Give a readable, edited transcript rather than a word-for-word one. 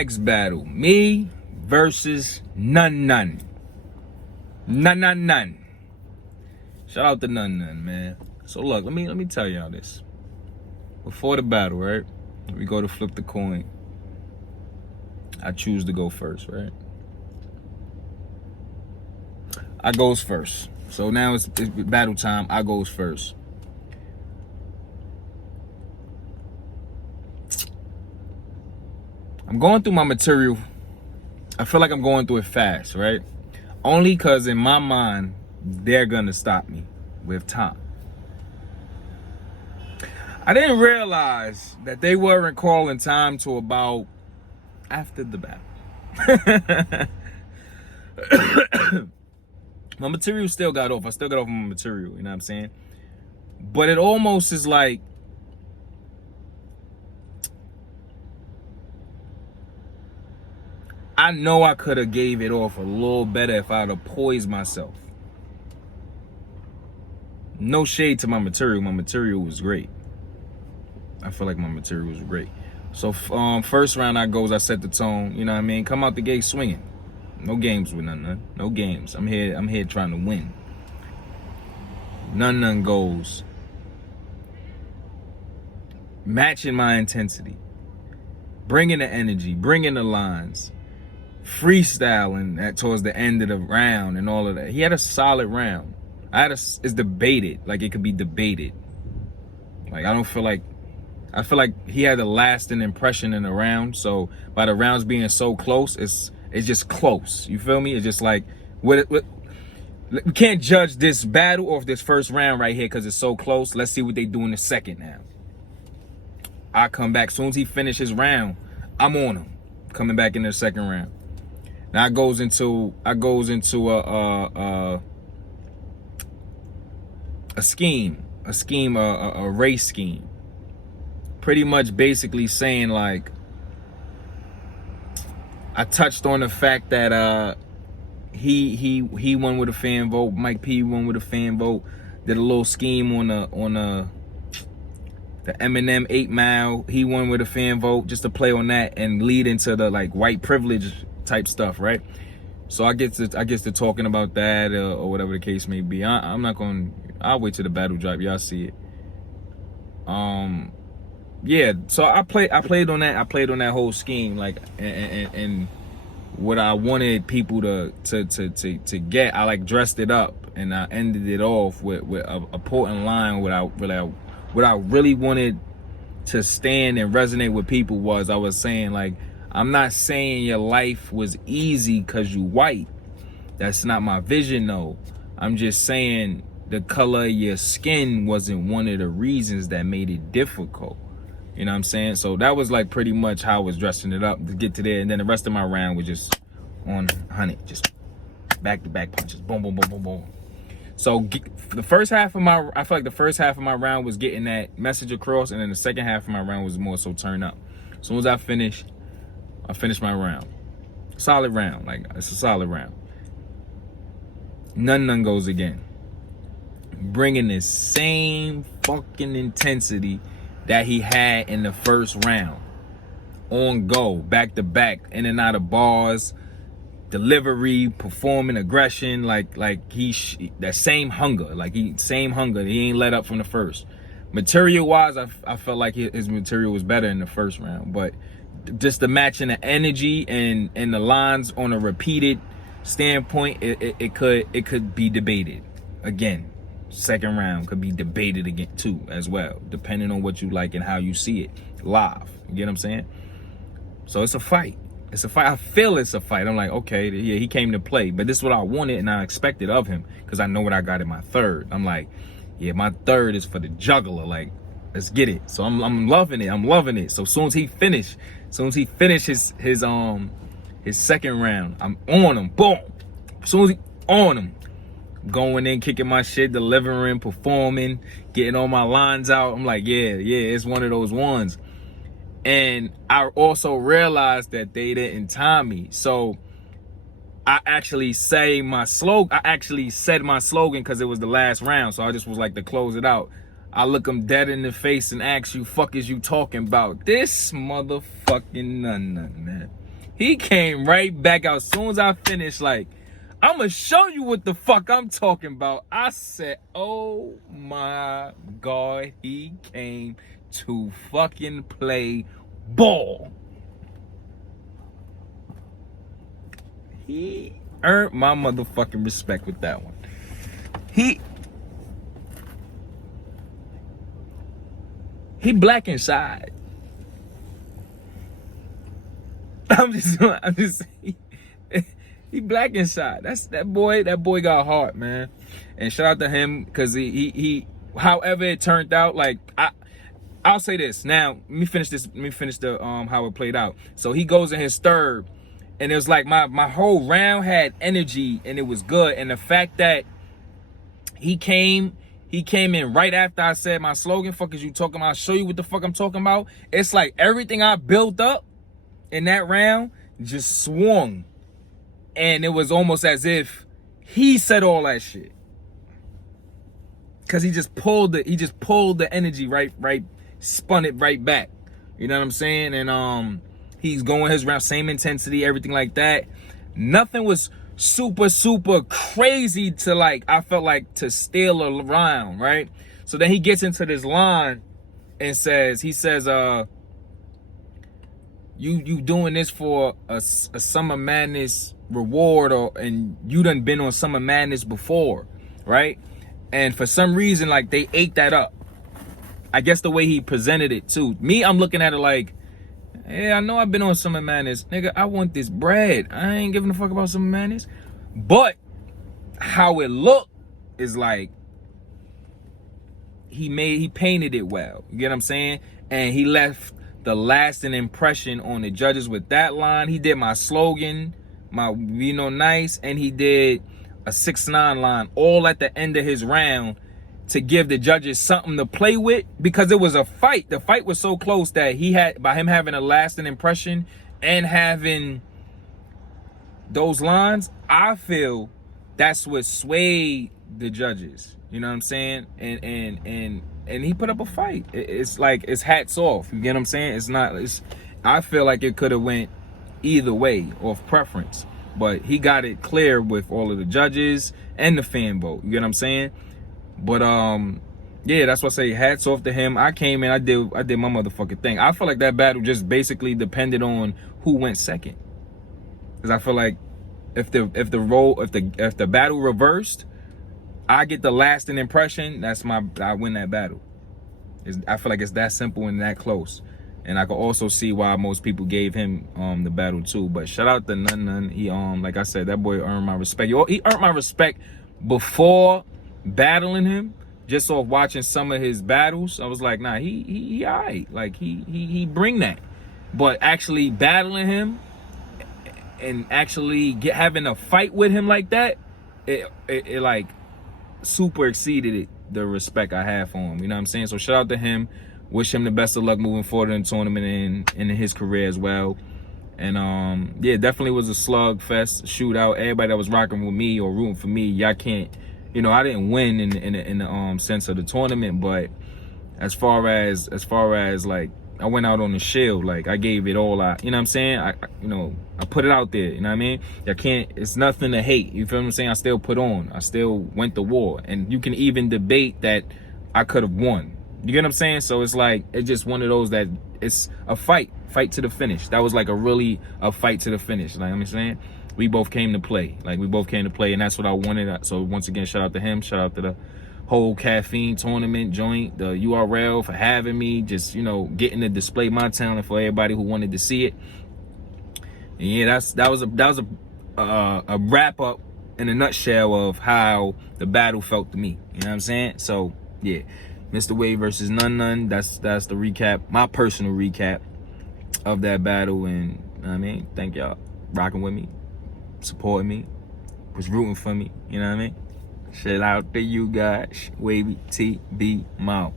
Next battle, me versus Nunn Nunn. Nunn Nunn Nunn. Shout out to Nunn Nunn, man. So look, let me tell y'all this. Before the battle, right? We go to flip the coin. I choose to go first, right? I goes first. So now it's battle time. I goes first. I'm going through my material. I feel like I'm going through it fast, right? Only because in my mind, they're gonna stop me with time. I didn't realize that they weren't calling time to about after the battle. My material still got off. I still got off my material, you know what I'm saying? But it almost is like I know I could have gave it off a little better if I'd have poised myself. No shade to my material. My material was great. I feel like my material was great. So first round I set the tone, you know what I mean? Come out the gate swinging. No games with Nunn Nunn. No games. I'm here trying to win. Nunn Nunn goes. Matching my intensity. Bringing the energy, bringing the lines. Freestyling towards the end of the round and all of that. He had a solid round. It's debated. Like, it could be debated. Like, I feel like he had a lasting impression in the round. So by the rounds being so close, it's just close. You feel me? It's just like we can't judge this battle off this first round right here because it's so close. Let's see what they do in the second now. I come back. As soon as he finishes his round, I'm on him. Coming back in the second round. Now I goes into a scheme, a race scheme. Pretty much basically saying, like, I touched on the fact that he won with a fan vote, Mike P won with a fan vote, did a little scheme on the Eminem 8 Mile, he won with a fan vote, just to play on that and lead into the like white privilege type stuff, right? So I get to talking about that or whatever the case may be. I'll wait till the battle drop, y'all see it. Yeah, so I played on that. I played on that whole scheme, like, and what I wanted people to get. I like dressed it up, and I ended it off with a important line. What I really wanted to stand and resonate with people was, I was saying, like, I'm not saying your life was easy because you white. That's not my vision, though. I'm just saying the color of your skin wasn't one of the reasons that made it difficult. You know what I'm saying? So that was like pretty much how I was dressing it up to get to there. And then the rest of my round was just on 100, just back-to-back punches. Boom, boom, boom, boom, boom. So the first half of I feel like the first half of my round was getting that message across, and then the second half of my round was more so turn up. As soon as I finished my round. Solid round, like, it's a solid round. Nunn Nunn goes again. Bringing the same fucking intensity that he had in the first round. On go, back to back, in and out of bars, delivery, performing, aggression, like that same hunger, he ain't let up from the first. Material wise, I felt like his material was better in the first round, but just the matching the energy and the lines on a repeated standpoint, it could be debated again. Second round could be debated again too, as well, depending on what you like and how you see it live. You get what I'm saying? So it's a fight. It's a fight. I feel it's a fight. I'm like, okay, yeah, he came to play, but this is what I wanted and I expected of him, because I know what I got in my third. I'm like, yeah, my third is for the juggler. Like, let's get it. So I'm loving it. I'm loving it. So as soon as he finished his second round, I'm on him. Boom. As soon as he on him, going in, kicking my shit, delivering, performing, getting all my lines out. I'm like, yeah, it's one of those ones. And I also realized that they didn't time me. So I actually said my slogan because it was the last round. So I just was like, to close it out, I look him dead in the face and ask you, fuck is you talking about? This motherfucking Nunn Nunn, man. He came right back out as soon as I finished, like, I'm gonna show you what the fuck I'm talking about. I said, oh my God, he came to fucking play ball. He earned my motherfucking respect with that one. He black inside. I'm just he black inside. That boy got heart, man. And shout out to him, because he however it turned out, like, I'll say this. Now, let me finish the how it played out. So he goes in his third, and it was like my whole round had energy and it was good. And the fact that he came in right after I said my slogan, fuck is you talking about? I'll show you what the fuck I'm talking about. It's like everything I built up in that round just swung. And it was almost as if he said all that shit. Cause he just pulled the energy right, spun it right back. You know what I'm saying? And he's going his round, same intensity, everything like that. Nothing was super crazy to, like, I felt like, to steal a round, right? So then he gets into this line and says, you doing this for a Summer Madness reward, and you done been on Summer Madness before, right? And for some reason, like, they ate that up. I guess the way he presented it too. Me, I'm looking at it like, yeah, I know I've been on Summer Madness. Nigga, I want this bread. I ain't giving a fuck about Summer Madness. But how it looked is like he painted it well. You get what I'm saying? And he left the lasting impression on the judges with that line. He did my slogan, my nice, and he did a 6ix9ine line all at the end of his round to give the judges something to play with, because it was a fight. The fight was so close that by him having a lasting impression and having those lines, I feel that's what swayed the judges. You know what I'm saying? And he put up a fight. It's like, it's hats off. You get what I'm saying? I feel like it could have went either way, off preference. But he got it clear with all of the judges and the fan vote. You get what I'm saying? But yeah, that's what I say. Hats off to him. I came in, I did my motherfucking thing. I feel like that battle just basically depended on who went second. Because I feel like if the battle reversed, I get the lasting impression. I win that battle. I feel like it's that simple and that close. And I could also see why most people gave him the battle too. But shout out to Nunn Nunn. He like I said, that boy earned my respect. He earned my respect before battling him. Just off watching some of his battles, I was like, nah, he all right. Like he bring that. But actually battling him and actually having a fight with him like that, it like super exceeded the respect I have for him. You know what I'm saying? So shout out to him. Wish him the best of luck moving forward in the tournament and in his career as well. And yeah, definitely was a slugfest, shootout. Everybody that was rocking with me or rooting for me, y'all can't, I didn't win in the sense of the tournament, but as far as like, I went out on the shield. Like, I gave it all out. You know what I'm saying? I put it out there. You know what I mean? It's nothing to hate. You feel what I'm saying? I still put on. I still went to war. And you can even debate that I could have won. You get what I'm saying? So it's like, it's just one of those that it's a fight to the finish. That was like a fight to the finish. Like, I'm saying, we both came to play. And that's what I wanted. So once again, shout out to him. Shout out to the whole caffeine tournament joint, the URL for having me, just, getting to display my talent for everybody who wanted to see it. And yeah, that was a wrap up in a nutshell of how the battle felt to me. You know what I'm saying? So yeah, Mr. Wave versus Nunn Nunn. That's the recap, my personal recap of that battle. And thank y'all rocking with me, supporting me, was rooting for me. You know what I mean? Shout out to you guys. Wavy TB Mouth.